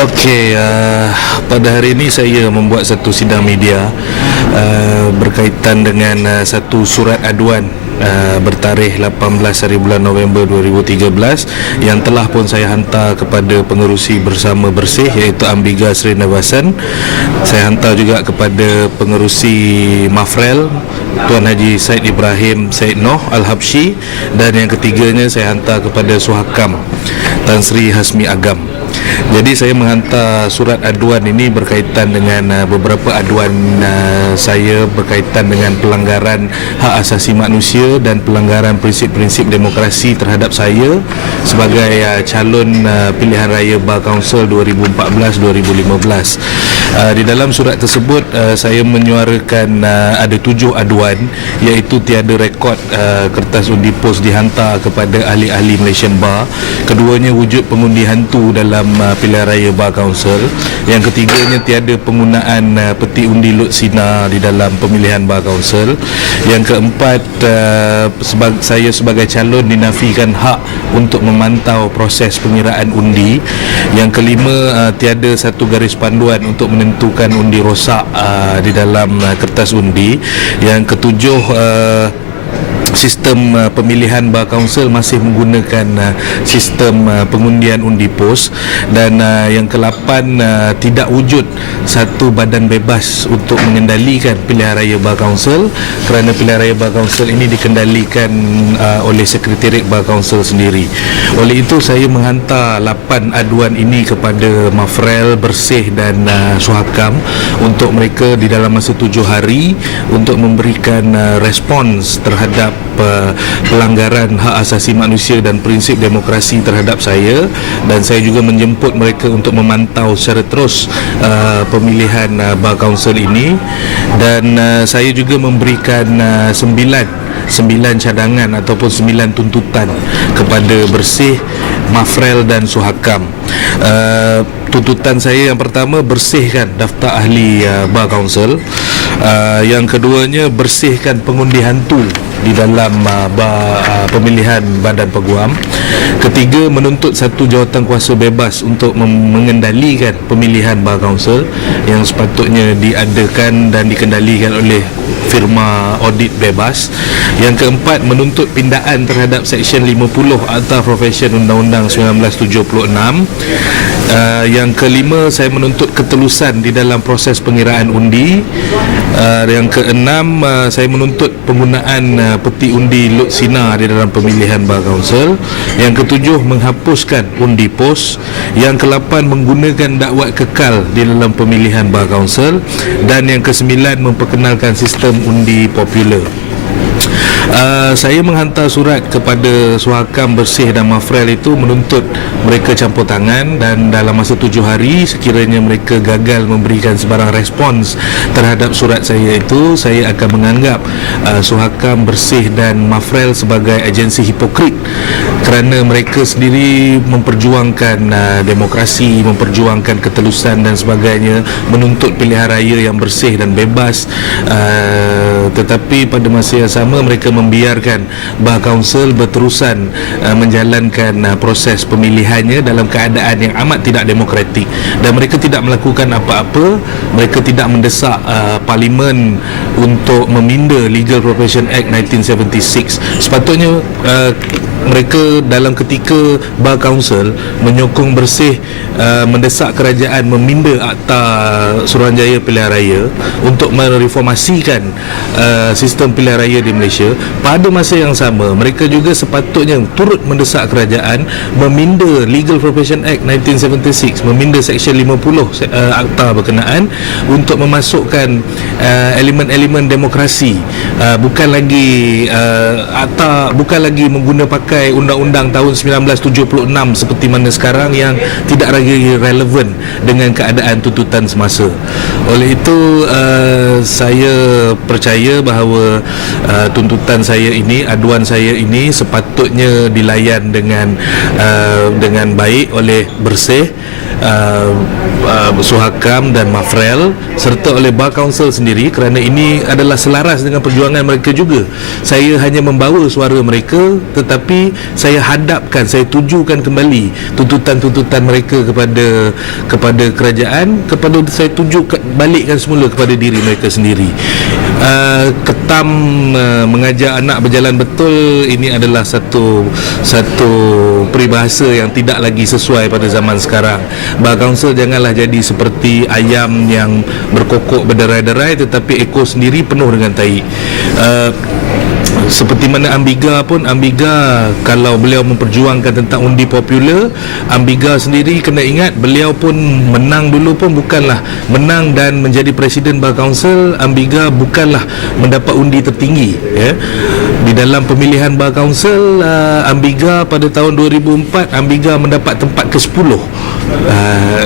Okey, pada hari ini saya membuat satu sidang media berkaitan dengan satu surat aduan bertarikh 18 hari bulan November 2013 yang telah pun saya hantar kepada pengerusi bersama bersih iaitu Ambiga Srinivasan. Saya hantar juga kepada pengerusi Mafrel Tuan Haji Said Ibrahim Said Noh Al-Habsyi, dan yang ketiganya saya hantar kepada Suhakam Tan Sri Hasmi Agam. Jadi saya menghantar surat aduan ini berkaitan dengan beberapa aduan saya berkaitan dengan pelanggaran hak asasi manusia dan pelanggaran prinsip-prinsip demokrasi terhadap saya sebagai calon pilihan raya Bar Kaunsil 2014-2015. Di dalam surat tersebut saya menyuarakan ada 7 aduan, iaitu tiada rekod kertas undi pos dihantar kepada ahli-ahli Malaysian Bar. Keduanya, wujud pengundi hantu dalam pilihan raya Bar Kaunsil. Yang ketiganya, tiada penggunaan peti undi Lut Sina di dalam pemilihan Bar Kaunsil. Yang keempat, saya sebagai calon dinafikan hak untuk memantau proses pengiraan undi. Yang kelima, tiada satu garis panduan untuk menentukan undi rosak di dalam kertas undi. Yang ketujuh, sistem pemilihan Bar Kaunsil masih menggunakan sistem pengundian undi pos. Dan yang ke-8, tidak wujud satu badan bebas untuk mengendalikan pilihan raya Bar Kaunsil, kerana pilihan raya Bar Kaunsil ini dikendalikan oleh Sekretariat Bar Kaunsil sendiri. Oleh itu saya menghantar 8 aduan ini kepada Mafrel, Bersih dan Suhakam untuk mereka di dalam masa 7 hari untuk memberikan respons terhadap pelanggaran hak asasi manusia dan prinsip demokrasi terhadap saya. Dan saya juga menjemput mereka untuk memantau secara terus pemilihan Bar Kaunsil ini. Dan saya juga memberikan 9 cadangan ataupun 9 tuntutan kepada Bersih, Mafrel dan Suhakam. Tuntutan saya yang pertama, bersihkan daftar ahli Bar Kaunsil. Yang keduanya, bersihkan pengundi hantu di dalam pemilihan Badan Peguam. Ketiga, menuntut satu jawatan kuasa bebas untuk mengendalikan pemilihan Bar Kaunsil yang sepatutnya diadakan dan dikendalikan oleh firma audit bebas. Yang keempat, menuntut pindaan terhadap Seksyen 50 Akta Profesyen Undang-Undang 1976. Yang kelima, saya menuntut ketelusan di dalam proses pengiraan undi. Yang keenam, saya menuntut penggunaan peti undi Lut Sina di dalam pemilihan Bar Kaunsil. Yang ketujuh, menghapuskan undi pos. Yang ke-8, menggunakan dakwat kekal di dalam pemilihan Bar Kaunsil. Dan yang ke-9, memperkenalkan sistem undi popular. Saya menghantar surat kepada Suhakam, Bersih dan Mafrel itu menuntut mereka campur tangan, dan dalam masa 7 hari sekiranya mereka gagal memberikan sebarang respons terhadap surat saya itu, saya akan menganggap Suhakam, Bersih dan Mafrel sebagai agensi hipokrit kerana mereka sendiri memperjuangkan demokrasi, memperjuangkan ketelusan dan sebagainya, menuntut pilihan raya yang bersih dan bebas, tetapi pada masa yang sama mereka membiarkan Bar Kaunsil berterusan menjalankan proses pemilihannya dalam keadaan yang amat tidak demokratik, dan mereka tidak melakukan apa-apa. Mereka tidak mendesak Parlimen untuk meminda Legal Profession Act 1976. Sepatutnya mereka dalam ketika Bar Kaunsil menyokong Bersih mendesak kerajaan meminda Akta Suruhanjaya Pilihan Raya untuk mereformasikan sistem pilihan raya di Malaysia. Pada masa yang sama, mereka juga sepatutnya turut mendesak kerajaan meminda Legal Profession Act 1976, meminda Seksyen 50 Akta berkenaan untuk memasukkan elemen-elemen demokrasi, bukan lagi pakai undang-undang tahun 1976 seperti mana sekarang yang tidak lagi relevan dengan keadaan tuntutan semasa. Oleh itu saya percaya bahawa tuntutan saya ini, aduan saya ini sepatutnya dilayan dengan baik oleh Bersih Suhakam dan Mafrel serta oleh Bar Council sendiri, kerana ini adalah selaras dengan perjuangan mereka juga. Saya hanya membawa suara mereka, tetapi saya hadapkan, saya tujukan kembali tuntutan-tuntutan mereka kepada kerajaan, saya tuju balikkan semula kepada diri mereka sendiri. Ketam mengajar anak berjalan betul, ini adalah satu peribahasa yang tidak lagi sesuai pada zaman sekarang. Bar Council janganlah jadi seperti ayam yang berkokok berderai-derai tetapi ekor sendiri penuh dengan tahi. Seperti mana Ambiga pun, Ambiga kalau beliau memperjuangkan tentang undi popular, Ambiga sendiri kena ingat beliau pun menang dulu pun bukanlah menang dan menjadi presiden Bar Council. Ambiga bukanlah mendapat undi tertinggi, ya. Di dalam pemilihan Bar Council, Ambiga pada tahun 2004, Ambiga mendapat tempat ke-10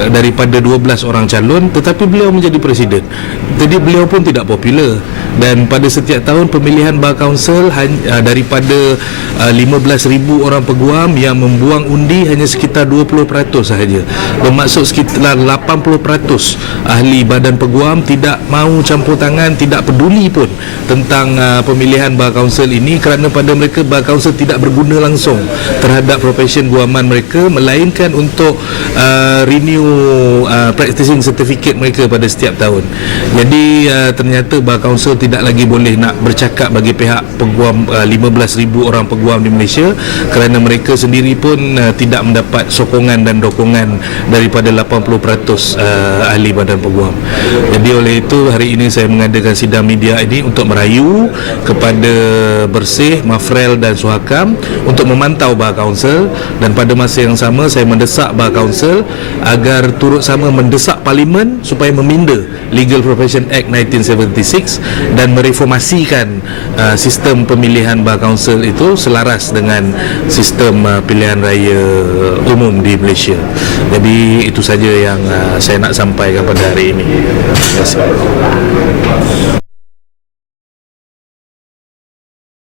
daripada 12 orang calon, tetapi beliau menjadi presiden. Jadi beliau pun tidak popular. Dan pada setiap tahun pemilihan Bar Council, daripada 15,000 orang peguam yang membuang undi hanya sekitar 20% sahaja. Bermaksud sekitar 80% ahli badan peguam tidak mahu campur tangan, tidak peduli pun tentang pemilihan Bar Council ini, kerana pada mereka Bar Council tidak berguna langsung terhadap profession guaman mereka, melainkan untuk renew practicing certificate mereka pada setiap tahun. Jadi ternyata Bar Council tidak lagi boleh nak bercakap bagi pihak peguam 15,000 orang peguam di Malaysia, kerana mereka sendiri pun tidak mendapat sokongan dan dokongan daripada 80% ahli badan peguam. Jadi oleh itu hari ini saya mengadakan sidang media ini untuk merayu kepada Bersih, Mafrel dan Suhakam untuk memantau Bar Council, dan pada masa yang sama saya mendesak Bar Council agar turut sama mendesak Parlimen supaya meminda Legal Profession Act 1976 dan mereformasikan sistem pemilihan Bar Council itu selaras dengan sistem pilihan raya umum di Malaysia. Jadi itu saja yang saya nak sampaikan pada hari ini. Terima kasih.